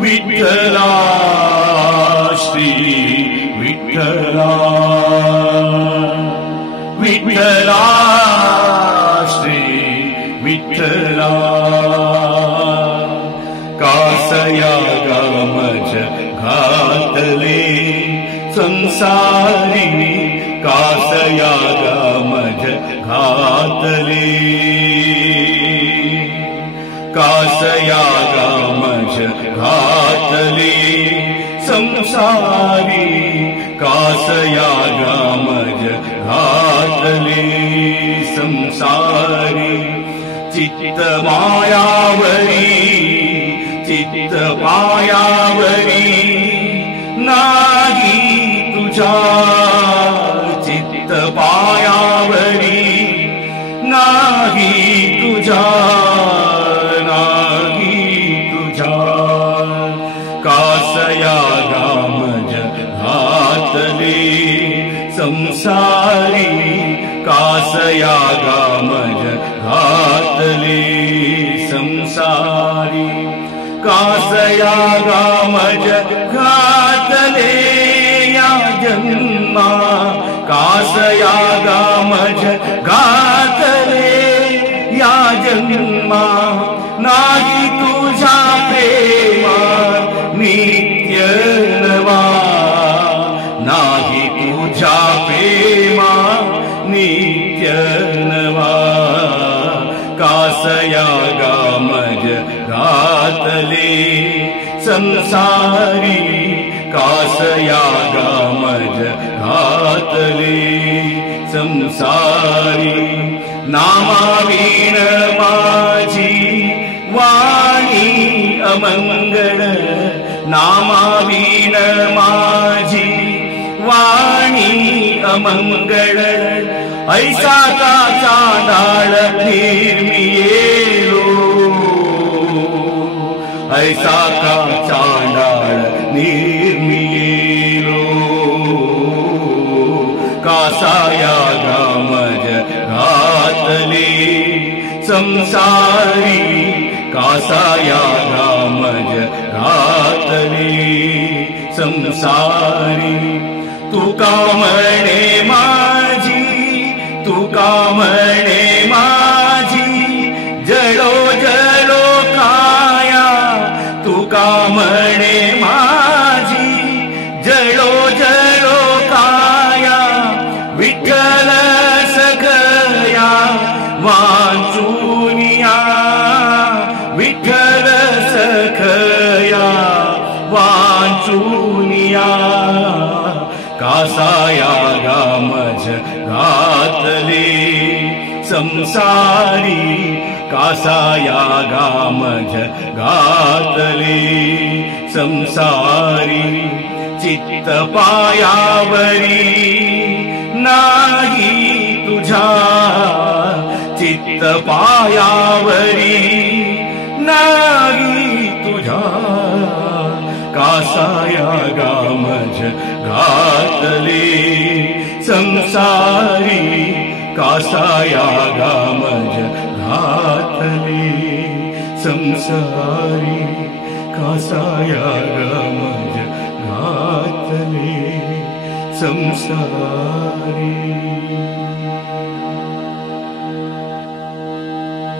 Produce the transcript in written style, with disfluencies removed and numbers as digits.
विठ्ठला श्री विठ्ठला विठ्ठला श्री विठ्ठला कासया गामज घातले संसारी कासया गामज घातले कासया गामज घातले संसारी कासया गामज घातले संसारी चित्त मायावरी चित्त मायावरी नाही तुझा चित्त पायावरी नाही तुझा नाही तुझा कासया गामज घातले संसारी कासया गामज घातले संसारी कासया गामज घातले या जन्मा कासया गामज घातले या जन्मा नाही तुझा प्रेमा नित्य नवा नाही तुझा प्रेमा नित्य नवा कासया गामज घातले संसारी कासया गामज घातले संसारी नामावीण माझी वाणी अमंगळ नामावीण माझी वाणी अमंगळ ऐसा का चांडाळ निर्मियेलो ऐसा का चांडाळ निर्मियेलो कासया गामज घातले संसारी कासया गामज घातले संसारी तू का म्हणे माझी तू का म्हणे माझी जळो जळो काया तू का म्हणे माझी जळो जळो काया विठ्ठल सखया वांचुनिया विठ्ठल सखया वांचुनिया कासया गामज घातले संसारी कासया गामज घातले संसारी चित्त पायावरी नाही तुझा चित्त पायावरी नाही तुझा कासया गामज घातले संसारी कासया गामज घातले संसारी कासया गामज घातले संसारी